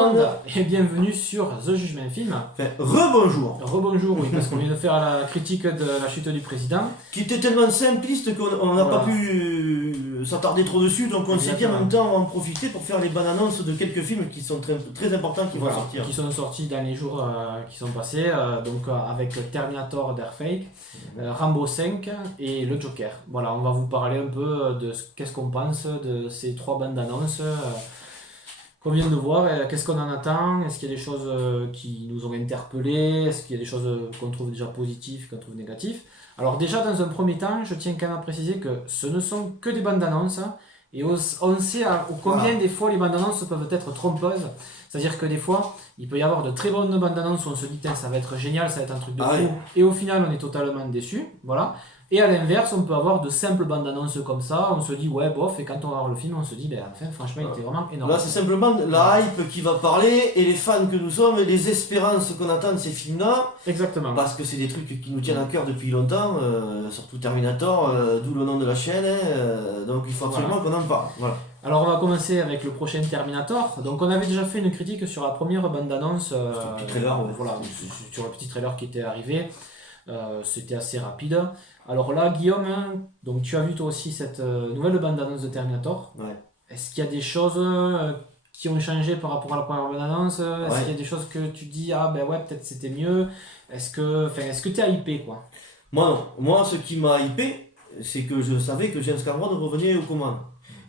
monde et bienvenue sur The Judgment Film. Enfin, rebonjour. Rebonjour, oui, parce qu'on vient de faire la critique de la chute du président. Qui était tellement simpliste qu'on n'a pas pu s'attarder trop dessus, donc on s'est dit en même temps on va en profiter pour faire les bonnes annonces de quelques films qui sont très, très importants qui vont sortir. Qui sont sortis dans les jours qui sont passés, avec Terminator Dark-Fate, Rambo 5 et le Joker. Voilà, on va vous parler un peu de qu'est-ce qu'on pense de ces trois bandes annonces qu'on vient de voir, qu'est-ce qu'on en attend, est-ce qu'il y a des choses qui nous ont interpellés, est-ce qu'il y a des choses qu'on trouve déjà positives, qu'on trouve négatives. Alors déjà, dans un premier temps, je tiens quand même à préciser que ce ne sont que des bandes annonces, et on sait combien des fois les bandes annonces peuvent être trompeuses. C'est-à-dire que des fois, il peut y avoir de très bonnes bandes annonces où on se dit ça va être génial, ça va être un truc de fou, et au final on est totalement déçu, voilà. Et à l'inverse, on peut avoir de simples bandes annonces comme ça, on se dit ouais bof, et quand on va voir le film, on se dit enfin franchement il était vraiment énorme. Là c'est simplement la hype qui va parler, et les fans que nous sommes, et les espérances qu'on attend de ces films-là. Exactement. Parce que c'est des trucs qui nous tiennent à cœur depuis longtemps, surtout Terminator, d'où le nom de la chaîne, donc il faut absolument qu'on en parle. Voilà. Alors on va commencer avec le prochain Terminator. Donc on avait déjà fait une critique sur la première bande-annonce, sur le petit trailer qui était arrivé. C'était assez rapide. Alors là, Guillaume, donc tu as vu toi aussi cette nouvelle bande-annonce de Terminator. Ouais. Est-ce qu'il y a des choses qui ont changé par rapport à la première bande-annonce? Est-ce qu'il y a des choses que tu dis, ah ben ouais, peut-être c'était mieux? Est-ce que tu es hypé quoi? Moi non. Moi, ce qui m'a hypé, c'est que je savais que James Cameron revenait aux commandes.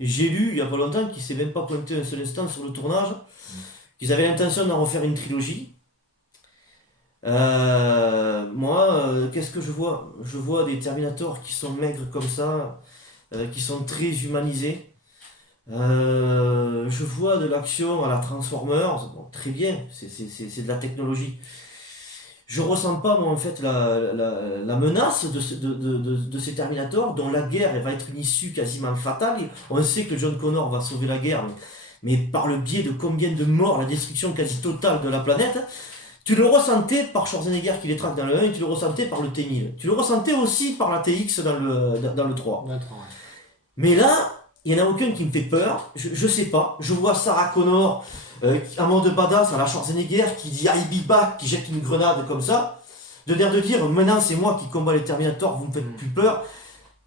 J'ai lu il y a pas longtemps qu'il s'est même pas pointé un seul instant sur le tournage, qu'ils avaient l'intention d'en refaire une trilogie. Qu'est-ce que je vois? Je vois des Terminators qui sont maigres comme ça, qui sont très humanisés. Je vois de l'action à la Transformers, bon, très bien, c'est de la technologie. Je ressens pas moi en fait la menace de ces Terminators dont la guerre elle va être une issue quasiment fatale. On sait que John Connor va sauver la guerre, mais par le biais de combien de morts, la destruction quasi totale de la planète. Tu le ressentais par Schwarzenegger qui les traque dans le 1 et tu le ressentais par le T-1000. Tu le ressentais aussi par la TX dans le 3. Mais là, il n'y en a aucun qui me fait peur. Je sais pas. Je vois Sarah Connor en mode badass à la Schwarzenegger qui dit I be back, qui jette une grenade comme ça. De dire maintenant c'est moi qui combat les Terminators, vous me faites plus peur.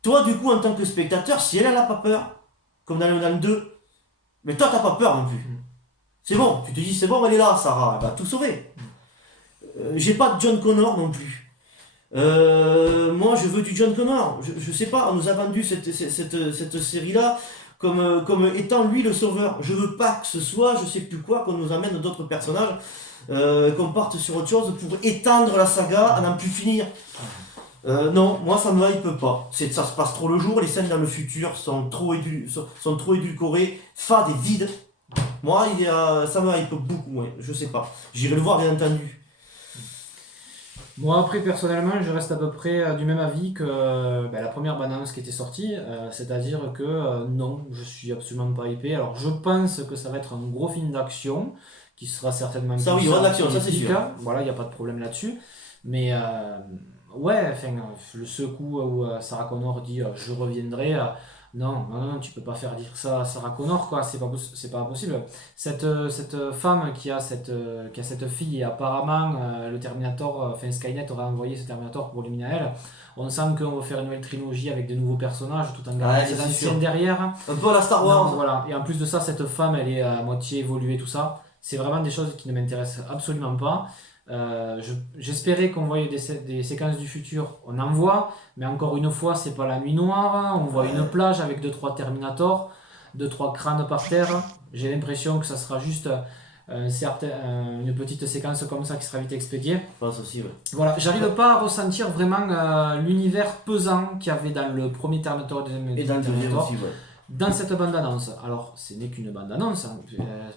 Toi du coup en tant que spectateur, si elle a pas peur, comme dans le 2, mais toi t'as pas peur non plus. C'est bon, tu te dis c'est bon, elle est là Sarah, elle va tout sauver. J'ai pas de John Connor non plus. Moi je veux du John Connor. Je sais pas, on nous a vendu cette série-là comme étant lui le sauveur. Je veux pas que ce soit, je sais plus quoi, qu'on nous amène d'autres personnages, qu'on parte sur autre chose pour étendre la saga à n'en plus finir. Non, moi ça me hype pas. Ça se passe trop le jour, les scènes dans le futur sont trop édulcorées, fades et vides. Moi ça me hype beaucoup, ouais, je sais pas. J'irai le voir bien entendu. Moi après personnellement je reste à peu près du même avis que la première bande-annonce qui était sortie, c'est-à-dire que non, je suis absolument pas hypé. Alors je pense que ça va être un gros film d'action qui sera certainement ça oui, d'action, ça c'est sûr. Voilà, il n'y a pas de problème là-dessus. Mais le coup où Sarah Connor dit je reviendrai, non, tu peux pas faire dire ça à Sarah Connor quoi, c'est pas possible. Cette femme qui a cette fille, et apparemment le Terminator, Skynet aurait envoyé ce Terminator pour l'éliminer à elle. On sent qu'on va faire une nouvelle trilogie avec de nouveaux personnages tout en gardant les anciennes derrière. Un peu à la Star Wars. Non, voilà. Et en plus de ça, cette femme elle est à moitié évoluée, tout ça. C'est vraiment des choses qui ne m'intéressent absolument pas. J'espérais qu'on voyait des séquences du futur, on en voit, mais encore une fois c'est pas la nuit noire, on voit une plage avec 2-3 Terminators, 2-3 crânes par terre. J'ai l'impression que ça sera juste une petite séquence comme ça qui sera vite expédiée. Je pense aussi, ouais. Voilà, j'arrive pas à ressentir vraiment l'univers pesant qu'il y avait dans le premier Terminator et dans le deuxième aussi, ouais. Dans cette bande-annonce. Alors, ce n'est qu'une bande-annonce. Hein.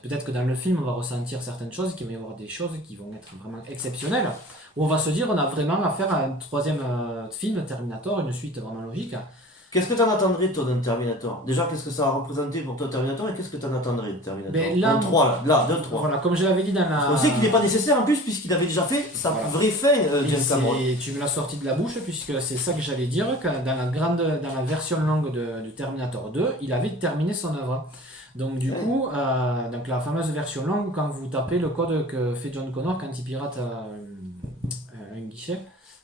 Peut-être que dans le film, on va ressentir certaines choses, qu'il va y avoir des choses qui vont être vraiment exceptionnelles. Où on va se dire, on a vraiment affaire à un troisième film, Terminator, une suite vraiment logique. Qu'est-ce que tu en attendrais, toi, d'un Terminator? Déjà, qu'est-ce que ça a représenté pour toi, Terminator, et qu'est-ce que tu en attendrais de Terminator? D'un 3, là, d'un 3. Voilà, comme je l'avais dit dans la... On sait qu'il n'est pas nécessaire, en plus, puisqu'il avait déjà fait sa vraie fin, James Cameron. Tu me l'as sorti de la bouche, puisque c'est ça que j'allais dire, que dans la version longue de Terminator 2, il avait terminé son œuvre. Donc du Ouais. coup, donc la fameuse version longue, quand vous tapez le code que fait John Connor quand il pirate un guichet,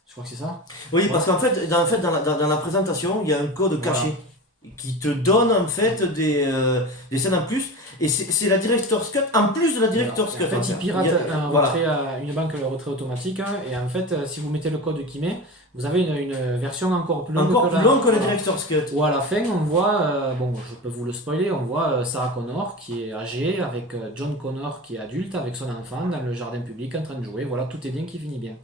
je crois que c'est ça. Oui, Ouais. parce qu'en fait, dans la présentation, il y a un code Voilà. caché qui te donne en fait des scènes en plus. Et c'est la Director's Cut en plus de la Director's Cut. En fait, il pirate un Voilà. retrait, une banque retrait automatique, hein, et en fait, si vous mettez le code qu'il met, vous avez une version encore plus longue Encore que plus long que la voilà. Director's Cut. Ou à la fin, on voit, bon, je peux vous le spoiler, on voit Sarah Connor qui est âgée, avec John Connor qui est adulte, avec son enfant dans le jardin public en train de jouer. Voilà, tout est bien qui finit bien.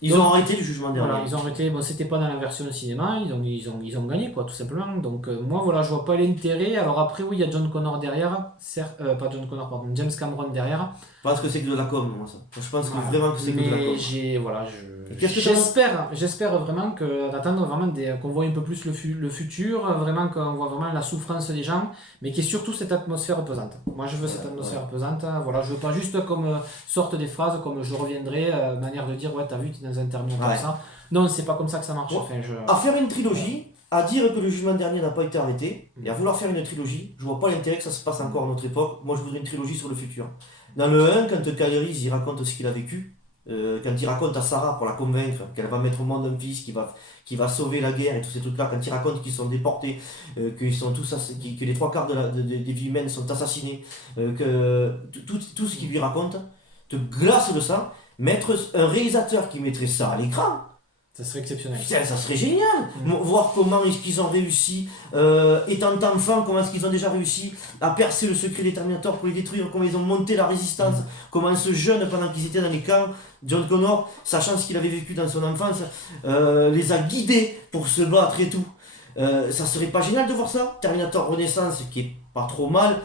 Ils Donc, ont arrêté le jugement dernier. voilà, ils ont arrêté, bon, c'était pas dans la version de cinéma, ils ont gagné, quoi, tout simplement. Donc, moi, voilà, je vois pas l'intérêt. Alors, après, oui, il y a John Connor derrière, pas John Connor, pardon, James Cameron derrière. Parce que c'est que de la com, moi, ça. Je pense Voilà. que vraiment que c'est que de la com. Mais voilà, Qu'est-ce que j'espère vraiment d'attendre vraiment qu'on voit un peu plus le futur, vraiment qu'on voit vraiment la souffrance des gens, mais qu'il y ait surtout cette atmosphère pesante. Moi, je veux cette atmosphère pesante. Voilà, je veux pas juste comme sortent des phrases comme je reviendrai, manière de dire ouais, t'as vu, t'es dans un Terminator Ouais. ça. Non, c'est pas comme ça que ça marche. Bon. Enfin, À faire une trilogie, à dire que le jugement dernier n'a pas été arrêté, et à vouloir faire une trilogie, je vois pas l'intérêt que ça se passe encore à notre époque. Moi, je voudrais une trilogie sur le futur. Dans le 1, quand Kairis il raconte ce qu'il a vécu, quand il raconte à Sarah pour la convaincre qu'elle va mettre au monde un fils qui va sauver la guerre et tous ces trucs-là, quand il raconte qu'ils sont déportés, qu'ils sont tous que les trois quarts des vies humaines sont assassinés, que tout ce qu'il lui raconte te glace le sang. Mettre un réalisateur qui mettrait ça à l'écran, ça serait exceptionnel. putain, ça serait génial. Voir comment est-ce qu'ils ont réussi, étant enfants, comment est-ce qu'ils ont déjà réussi à percer le secret des Terminators pour les détruire, comment ils ont monté la résistance, comment ce jeune, pendant qu'ils étaient dans les camps, John Connor, sachant ce qu'il avait vécu dans son enfance, les a guidés pour se battre et tout. Ça serait pas génial de voir ça? Terminator Renaissance, qui est pas trop mal,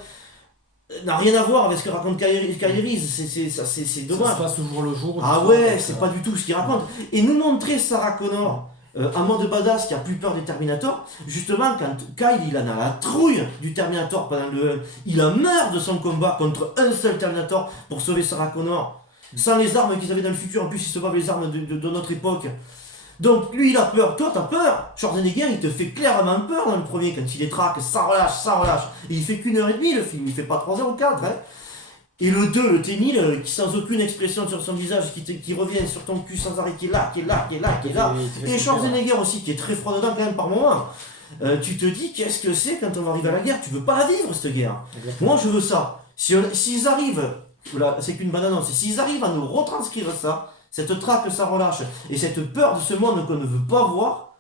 n'a rien à voir avec ce que raconte Kairis, c'est dommage. Ça se passe toujours le jour. Ah ouais, c'est pas du tout ce qu'il raconte. Et nous montrer Sarah Connor en mode badass qui a plus peur des Terminators, justement quand Kyle il en a la trouille du Terminator pendant le 1, il a meurt de son combat contre un seul Terminator pour sauver Sarah Connor. Sans les armes qu'ils avaient dans le futur, en plus ils se battent les armes de notre époque. Donc lui il a peur, toi t'as peur. Schwarzenegger il te fait clairement peur dans le premier quand il les traque, ça relâche, ça relâche. Et il fait qu'1h30 le film, il fait pas 3h04. Hein. Et le 2, le T-1000, qui sans aucune expression sur son visage, qui revient sur ton cul sans arrêt, qui est là, qui est là, qui est là, qui est là. Et Schwarzenegger aussi, qui est très froid dedans quand même par moment. Tu te dis, qu'est-ce que c'est quand on va arriver à la guerre? Tu veux pas la vivre cette guerre. Exactement. Moi je veux ça. S'ils arrivent, là, c'est qu'une bonne annonce, s'ils arrivent à nous retranscrire ça, cette traque, ça relâche, et cette peur de ce monde qu'on ne veut pas voir,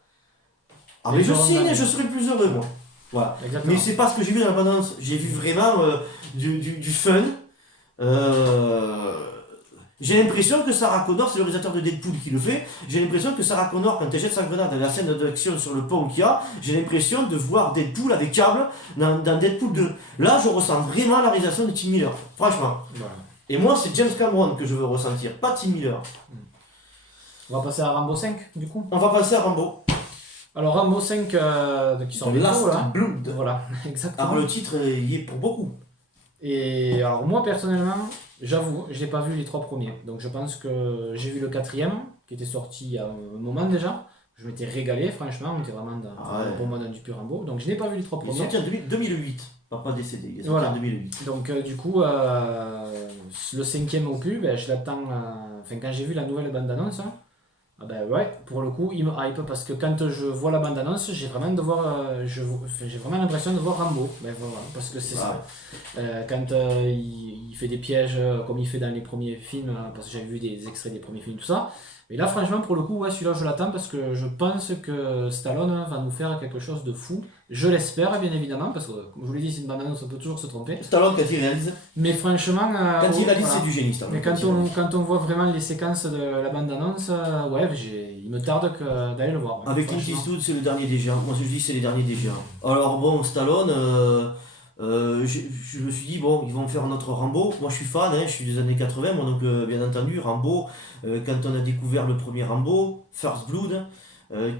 ah mais je signe et je serai plus heureux moi. Voilà. Exactement. Mais c'est pas ce que j'ai vu dans la bande-annonce. J'ai vu vraiment du fun. J'ai l'impression que Sarah Connor, c'est le réalisateur de Deadpool qui le fait. J'ai l'impression que Sarah Connor, quand elle jette sa grenade dans la scène d'action sur le pont qu'il y a, j'ai l'impression de voir Deadpool avec câble dans Deadpool 2. Là, je ressens vraiment la réalisation de Tim Miller. Franchement. Voilà. Et moi, c'est James Cameron que je veux ressentir, pas Tim Miller. On va passer à Rambo 5 du coup. On va passer à Rambo. Alors Rambo 5 qui sort The bientôt Last là. Blood. Voilà, exactement. Alors le titre, il y est pour beaucoup. Et alors moi personnellement, j'avoue, je n'ai pas vu les trois premiers. Donc je pense que j'ai vu le quatrième, qui était sorti il y a un moment déjà. Je m'étais régalé, franchement, on était vraiment pour moi dans du pur Rambo. Donc je n'ai pas vu les trois Il est premiers. sorti en 2008, pas décédé, il est sorti Voilà. en 2008. Donc du coup, le cinquième opus, ben, je l'attends. Enfin, quand j'ai vu la nouvelle bande-annonce, hein, ah ben ouais, pour le coup, il me hype parce que quand je vois la bande-annonce, j'ai vraiment j'ai vraiment l'impression de voir Rambo. Ben voilà, parce que c'est ça. Quand il fait des pièges comme il fait dans les premiers films, parce que j'avais vu des extraits des premiers films, tout ça. Et là, franchement, pour le coup, ouais, celui-là, je l'attends parce que je pense que Stallone va nous faire quelque chose de fou. Je l'espère, bien évidemment, parce que, comme je vous l'ai dit, c'est une bande-annonce, on peut toujours se tromper. Stallone, quand il réalise, Mais franchement, quand il réalise, voilà. c'est du génie, Stallone. Mais quand on voit vraiment les séquences de la bande-annonce, ouais, il me tarde d'aller le voir. Avec Clint franchement. Eastwood, c'est le dernier des géants. Moi, je dis, c'est les derniers des géants. Alors, bon, Stallone, je me suis dit, bon, ils vont faire un autre Rambo. Moi, je suis fan, hein, je suis des années 80, moi, donc, bien entendu, Rambo, quand on a découvert le premier Rambo, First Blood,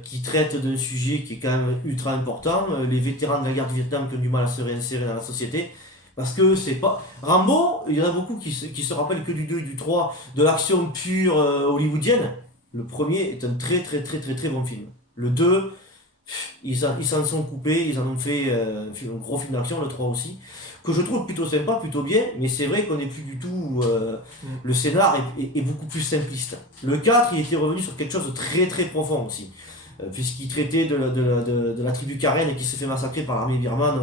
qui traite d'un sujet qui est quand même ultra important, les vétérans de la guerre du Vietnam qui ont du mal à se réinsérer dans la société. Parce que c'est pas. Rambo, il y en a beaucoup qui se rappellent que du 2 et du 3, de l'action pure hollywoodienne. Le premier est un très très très très très bon film. Le 2, Ils s'en sont coupés, ils en ont fait un gros film d'action, le 3 aussi, que je trouve plutôt sympa, plutôt bien, mais c'est vrai qu'on n'est plus du tout. Le scénar est beaucoup plus simpliste. Le 4, il était revenu sur quelque chose de très très profond aussi, puisqu'il traitait de la tribu Karen qui se fait massacrer par l'armée birmane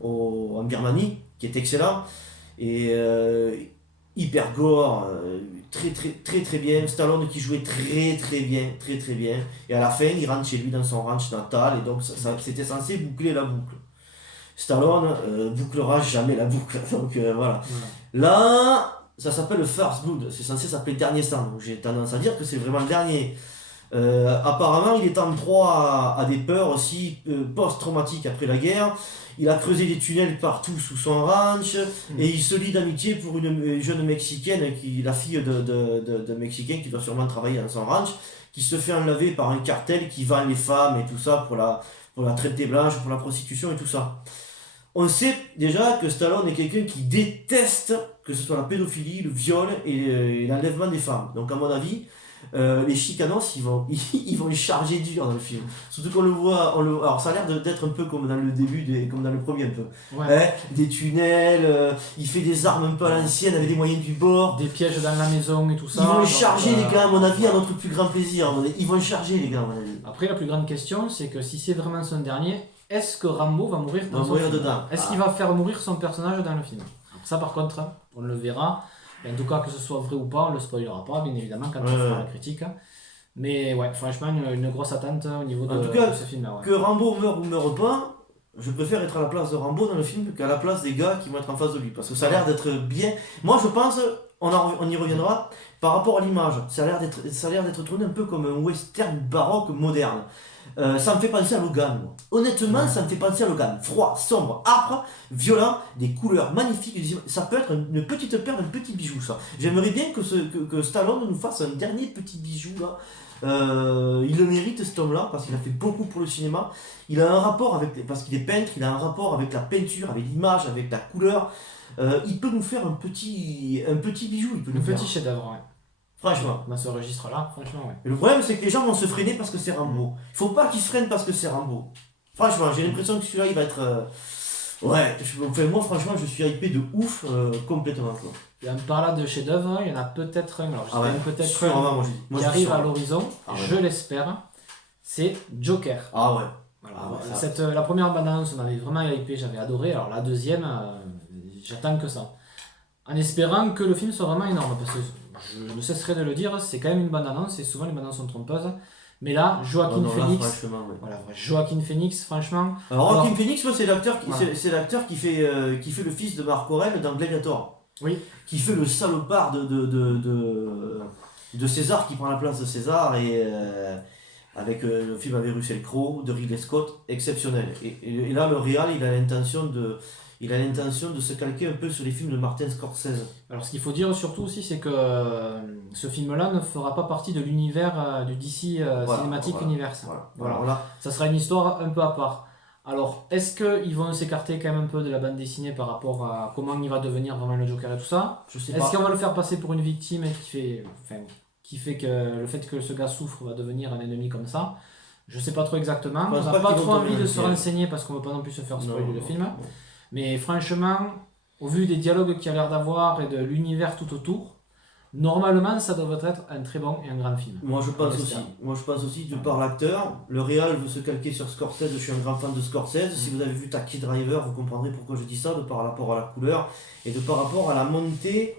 en Birmanie, qui est excellent, et hyper gore, très très très très bien. Stallone qui jouait très très bien, très très bien. Et à la fin, il rentre chez lui dans son ranch natal, et donc c'était censé boucler la boucle. Stallone bouclera jamais la boucle, donc voilà. Là, ça s'appelle le First Blood, c'est censé s'appeler Dernier Sang, donc j'ai tendance à dire que c'est vraiment le dernier. Apparemment, il est en proie à des peurs aussi post-traumatiques après la guerre. Il a creusé des tunnels partout sous son ranch et il se lie d'amitié pour une jeune Mexicaine, la fille de Mexicain qui doit sûrement travailler dans son ranch, qui se fait enlever par un cartel qui vend les femmes et tout ça pour la traite des blanches, pour la prostitution et tout ça. On sait déjà que Stallone est quelqu'un qui déteste que ce soit la pédophilie, le viol et l'enlèvement des femmes. Donc à mon avis, les chicanos, ils vont les charger dur dans le film. Surtout qu'on le voit, alors ça a l'air d'être un peu comme dans le début, comme dans le premier un peu. Ouais. Des tunnels, il fait des armes un peu à l'ancienne avec des moyens du bord. Des pièges dans la maison et tout ça. Ils vont les charger les gars, à mon avis, à notre plus grand plaisir. Ils vont les charger les gars, à mon avis. Après, la plus grande question, c'est que si c'est vraiment son dernier, est-ce que Rambo va mourir dans son film dedans. Est-ce qu'il va faire mourir son personnage dans le film? Alors ça, par contre, on le verra. En tout cas, que ce soit vrai ou pas, on le spoilera pas, bien évidemment, quand on fera la critique. Mais ouais, franchement, une grosse attente au niveau de ce film-là. Ouais. Que Rambo meure ou meure pas, je préfère être à la place de Rambo dans le film qu'à la place des gars qui vont être en face de lui. Parce que ça a l'air d'être bien. Moi, je pense, on y reviendra, par rapport à l'image, ça a l'air d'être tourné un peu comme un western baroque moderne. Ça me fait penser à Logan. Moi. Honnêtement, ça me fait penser à Logan. Froid, sombre, âpre, violent, des couleurs magnifiques. Ça peut être une petite perle, un petit bijou, ça. J'aimerais bien que Stallone nous fasse un dernier petit bijou, là. Il le mérite, cet homme-là, parce qu'il a fait beaucoup pour le cinéma. Il a un rapport avec... Parce qu'il est peintre, il a un rapport avec la peinture, avec l'image, avec la couleur. Il peut nous faire un petit bijou. Il peut nous un faire. petit chef-d'œuvre, ouais. Franchement. Dans ce registre-là, franchement, ouais. Et le problème, c'est que les gens vont se freiner parce que c'est Rambo. Il faut pas qu'ils se freinent parce que c'est Rambo. Franchement, j'ai l'impression que celui-là, il va être... Ouais, moi, franchement, je suis hypé de ouf, complètement. Quoi. Et en parlant de chef-d'œuvre, il y en a peut-être un, alors peut-être un qui arrive à l'horizon, je l'espère, c'est Joker. Ah ouais. Voilà. La première bande-annonce, on avait vraiment hypé, j'avais adoré. Alors la deuxième, j'attends que ça. En espérant que le film soit vraiment énorme, parce que je ne cesserai de le dire, c'est quand même une bande-annonce, et souvent les bandes-annonces sont trompeuses. Mais là, Joaquin Phoenix, Joaquin Phoenix, franchement. Alors Joaquin Phoenix, c'est l'acteur qui fait le fils de Marc Aurèle dans Gladiator. Oui. Qui fait le salopard de César, qui prend la place de César, et avec le film avec Russell Crowe, de Ridley Scott, exceptionnel. Et là, le réal, il a l'intention de se calquer un peu sur les films de Martin Scorsese. Alors ce qu'il faut dire surtout aussi, c'est que ce film-là ne fera pas partie de l'univers du DC Cinematic Universe. Voilà. Ça sera une histoire un peu à part. Alors, est-ce qu'ils vont s'écarter quand même un peu de la bande dessinée par rapport à comment il va devenir vraiment le Joker et tout ça? Je sais pas. Est-ce qu'on va le faire passer pour une victime qui fait que le fait que ce gars souffre va devenir un ennemi comme ça? Je sais pas trop exactement. On n'a pas trop envie de se renseigner parce qu'on ne veut pas non plus se faire spoiler le film. Mais franchement, au vu des dialogues qu'il y a l'air d'avoir et de l'univers tout autour, normalement ça devrait être un très bon et un grand film. Moi je pense aussi, de par l'acteur, le réal veut se calquer sur Scorsese, je suis un grand fan de Scorsese. Si vous avez vu Taxi Driver, vous comprendrez pourquoi je dis ça, de par rapport à la couleur et de par rapport à la montée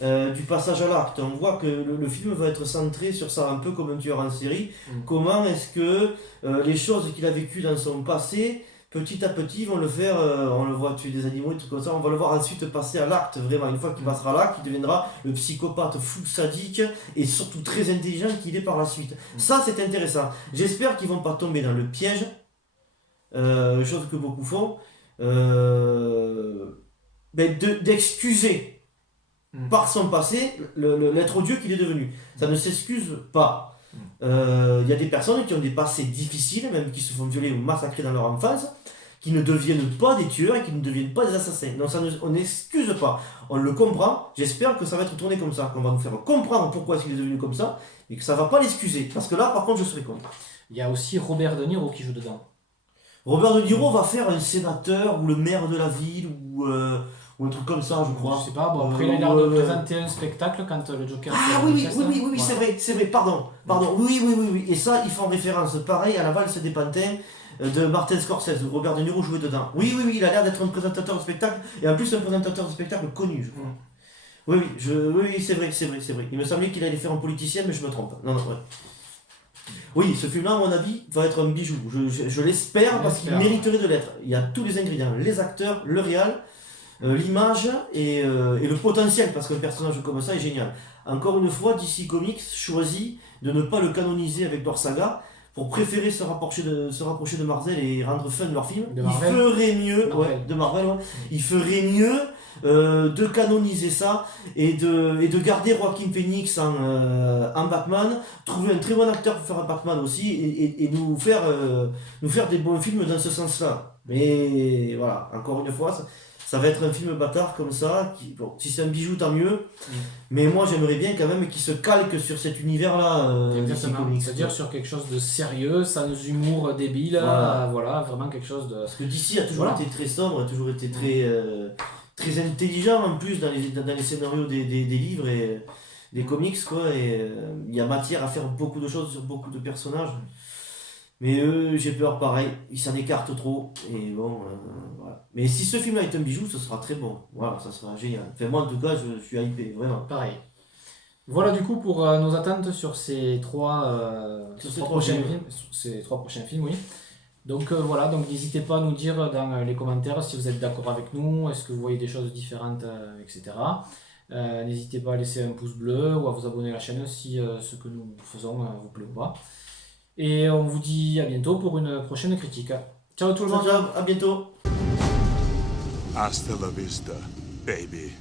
du passage à l'acte. On voit que le film va être centré sur ça, un peu comme un tueur en série. Comment est-ce que les choses qu'il a vécues dans son passé, petit à petit, vont le faire, on le voit tuer des animaux et tout comme ça, on va le voir ensuite passer à l'acte, vraiment. Une fois qu'il passera là, qu'il deviendra le psychopathe fou sadique et surtout très intelligent qu'il est par la suite. Ça, c'est intéressant. J'espère qu'ils vont pas tomber dans le piège, chose que beaucoup font, d'excuser par son passé l'être odieux qu'il est devenu. Ça ne s'excuse pas. Il y a des personnes qui ont des passés difficiles, même qui se font violer ou massacrer dans leur enfance, qui ne deviennent pas des tueurs et qui ne deviennent pas des assassins. Donc on n'excuse pas, on le comprend. J'espère que ça va être tourné comme ça, qu'on va nous faire comprendre pourquoi il est devenu comme ça, et que ça va pas l'excuser. Parce que là, par contre, je serais contre. Il y a aussi Robert De Niro qui joue dedans. Robert De Niro va faire un sénateur ou le maire de la ville ou un truc comme ça, je crois. Je sais pas, bon après il a l'air de Ouais. présenter un spectacle quand le Joker Ah se oui, manifeste. oui, Voilà. c'est vrai, pardon, oui. Et ça, ils font référence, pareil, à la valse des pantins de Martin Scorsese, où Robert De Niro jouait dedans. Oui, il a l'air d'être un présentateur de spectacle, et en plus un présentateur de spectacle connu, je crois. Mm. Oui, c'est vrai. Il me semblait qu'il allait faire un politicien, mais je me trompe. Non, ouais. Oui, ce film-là, à mon avis, va être un bijou. Je l'espère parce qu'il J'espère. mériterait de l'être. Il y a tous les ingrédients, les acteurs, le réal, l'image et le potentiel, parce qu'un personnage comme ça est génial. Encore une fois, DC Comics choisit de ne pas le canoniser avec leur saga pour préférer se rapprocher de Marvel et rendre fun leur film. De Il Marvel. ferait mieux, Marvel. de Marvel, ouais. Il ferait mieux de canoniser ça et de garder Joaquin Phoenix en Batman, trouver un très bon acteur pour faire un Batman aussi et nous faire des bons films dans ce sens-là. Mais voilà, encore une fois, ça va être un film bâtard comme ça. Bon, si c'est un bijou, tant mieux. Mais moi, j'aimerais bien quand même qu'il se calque sur cet univers-là. DC Exactement. Comics, C'est-à-dire quoi. sur quelque chose de sérieux, sans humour débile, Voilà. voilà, vraiment quelque chose de. Parce que DC a toujours Voilà. été très sobre, a toujours été très intelligent en plus dans les scénarios des livres et des comics, quoi. Et il y a matière à faire beaucoup de choses sur beaucoup de personnages. Mais eux, j'ai peur, pareil, ils s'en écartent trop. Et bon, voilà. Mais si ce film-là est un bijou, ce sera très bon. Voilà, ça sera génial. Enfin, moi, en tout cas, je suis hypé, vraiment. Pareil. Voilà du coup pour nos attentes sur ces Sur ces ces trois trois prochains films. films, sur ces trois prochains films, oui. Donc voilà, donc n'hésitez pas à nous dire dans les commentaires si vous êtes d'accord avec nous, est-ce que vous voyez des choses différentes, etc. N'hésitez pas à laisser un pouce bleu ou à vous abonner à la chaîne si ce que nous faisons vous plaît ou pas. Et on vous dit à bientôt pour une prochaine critique. Ciao tout le Ciao, monde! ciao, à bientôt. Hasta la vista, baby.